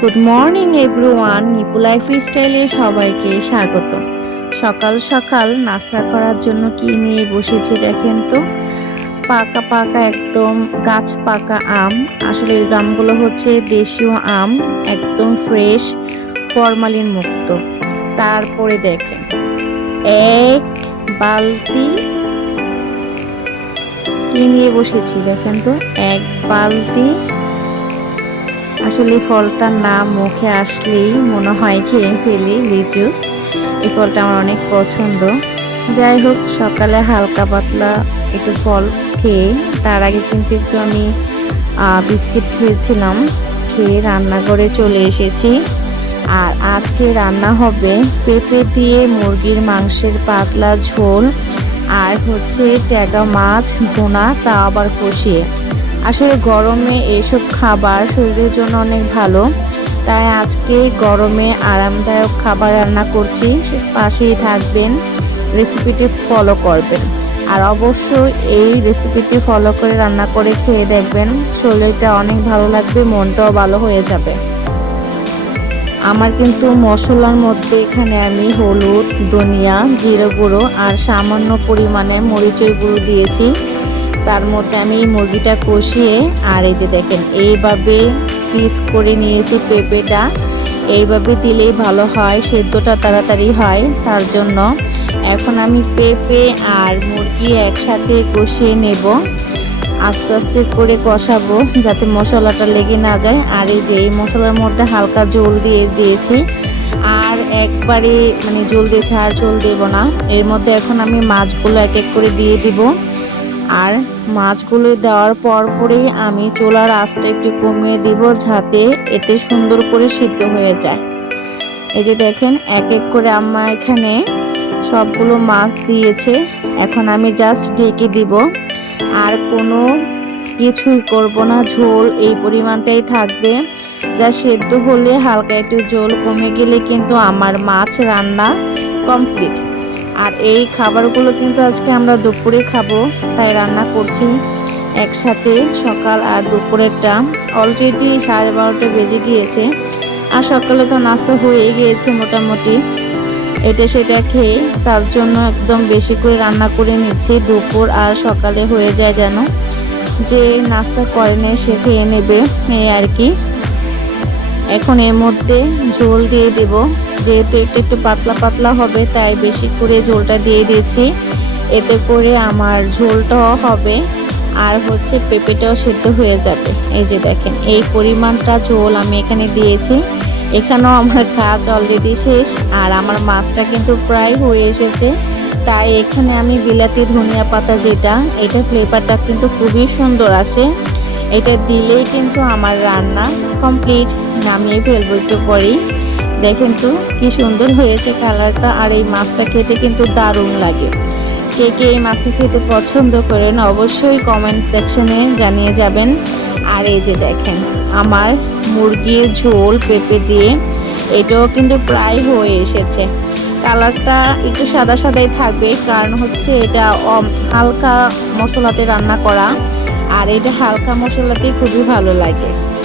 Good morning everyone Nipu life স্টাইলে সবাইকে স্বাগত। সকাল সকাল নাস্তা করার জন্য কি নিয়ে বসেছি দেখেন তো? পাকা পাকা একদম গাছ পাকা আম। আসলে এই গামগুলো হচ্ছে দেশীয় আম, একদম ফ্রেশ, ফরমালিন মুক্ত। তারপরে দেখেন, এক বালতি কি নিয়ে বসেছি দেখেন তো? এক বালতি আসলে ফলটার নাম মুখে আসলেই মনে হয় খেয়ে ফেলি লিচু। এই ফলটা আমার অনেক পছন্দ। যাই হোক, সকালে হালকা পাতলা একটু ফল খেয়ে, তার আগে কিন্তু একটু আমি বিস্কিট খেয়েছিলাম। খেয়ে রান্নাঘরে চলে এসেছি। আর আজকে রান্না হবে পেঁপে দিয়ে মুরগির মাংসের পাতলা ঝোল, আর হচ্ছে ট্যাগা মাছ ভুনা তা আবার কষিয়ে। আসলে গরমে এসব খাবার শরীরের জন্য অনেক ভালো। তাই আজকে গরমে আরামদায়ক খাবার রান্না করছি। পাশেই থাকবেন, রেসিপিটি ফলো করবেন। আর অবশ্যই এই রেসিপিটি ফলো করে রান্না করে খেয়ে দেখবেন। শরীরটা অনেক ভালো লাগবে, মনটাও ভালো হয়ে যাবে। আমার কিন্তু মশলার মধ্যে এখানে আমি হলুদ, ধনিয়া, জিরে গুঁড়ো আর সামান্য পরিমাণে মরিচের গুঁড়ো দিয়েছি। তার মধ্যে আমি মুরগিটা কষিয়ে আর এই যে দেখেন, এইভাবে পিস করে নিয়েছি পেঁপেটা। এইভাবে দিলেই ভালো হয়, সেদ্ধটা তাড়াতাড়ি হয়, তার জন্য। এখন আমি পেঁপে আর মুরগি একসাথে কষিয়ে নেব। আস্তে আস্তে করে কষাবো যাতে মশলাটা লেগে না যায়। আর এই যে, এই মশলার মধ্যে হালকা জল দিয়ে দিয়েছি। আর একবারে মানে জল দিয়েছি, আর জল দেব না। এর মধ্যে এখন আমি মাছগুলো এক এক করে দিয়ে দিব। আর মাছগুলো দেওয়ার পর পরেই আমি চোলার আঁচটা একটু কমিয়ে দিব যাতে এতে সুন্দর করে সিদ্ধ হয়ে যায়। এই যে দেখেন, এক এক করে আম্মা এখানে সবগুলো মাছ দিয়েছে। এখন আমি জাস্ট ঢেকে দিব। আর কোনো কিছুই করব না, ঝোল এই পরিমাণটাই থাকবে। যা সেদ্ধ হলে হালকা একটু ঝোল কমে গেলে কিন্তু আমার মাছ রান্না কমপ্লিট আর এই খাবারগুলো কিন্তু আজকে আমরা দুপুরে খাব, তাই রান্না করছি একসাথে সকাল আর দুপুরেরটা। অলরেডি সাড়ে বারোটা বেজে গিয়েছে আর সকালে তো নাস্তা হয়ে গিয়েছে মোটামুটি। এটা সেটা খেয়ে তার জন্য একদম বেশি করে রান্না করে নিচ্ছি, দুপুর আর সকালে হয়ে যায় যেন। যে নাস্তা করে নেয় সে খেয়ে নেবে, এই আর কি। এখন এর মধ্যে ঝোল দিয়ে দেব। যেহেতু একটু একটু পাতলা পাতলা হবে, তাই বেশি করে ঝোলটা দিয়ে দিয়েছি। এতে করে আমার ঝোলটাও হবে আর হচ্ছে পেঁপেটাও সেদ্ধ হয়ে যাবে। এই যে দেখেন, এই পরিমাণটা ঝোল আমি এখানে দিয়েছি। এখানেও আমার কাজ অলরেডি শেষ আর আমার মাছটা কিন্তু প্রায় হয়ে এসেছে। তাই এখানে আমি বিলাতি ধনিয়া পাতা যেটা, এটা ফ্লেভারটা কিন্তু খুবই সুন্দর আসে। এটা দিলেই কিন্তু আমার রান্না কমপ্লিট নামিয়ে ফেলব একটু পরেই। দেখেন তো, কি সুন্দর হয়েছে কালারটা, আর এই মাছটা খেতে কিন্তু দারুণ লাগে। কে কে এই মাছটা খেতে পছন্দ করেন অবশ্যই কমেন্ট সেকশনে জানিয়ে যাবেন। আর এই যে দেখেন, আমার মুরগির ঝোল পেঁপে দিয়ে, এটাও কিন্তু প্রায় হয়ে এসেছে। কালারটা একটু সাদা সাদাই থাকবে, কারণ হচ্ছে এটা হালকা মশলাতে রান্না করা। আর এটা হালকা মশলাতেই খুবই ভালো লাগে।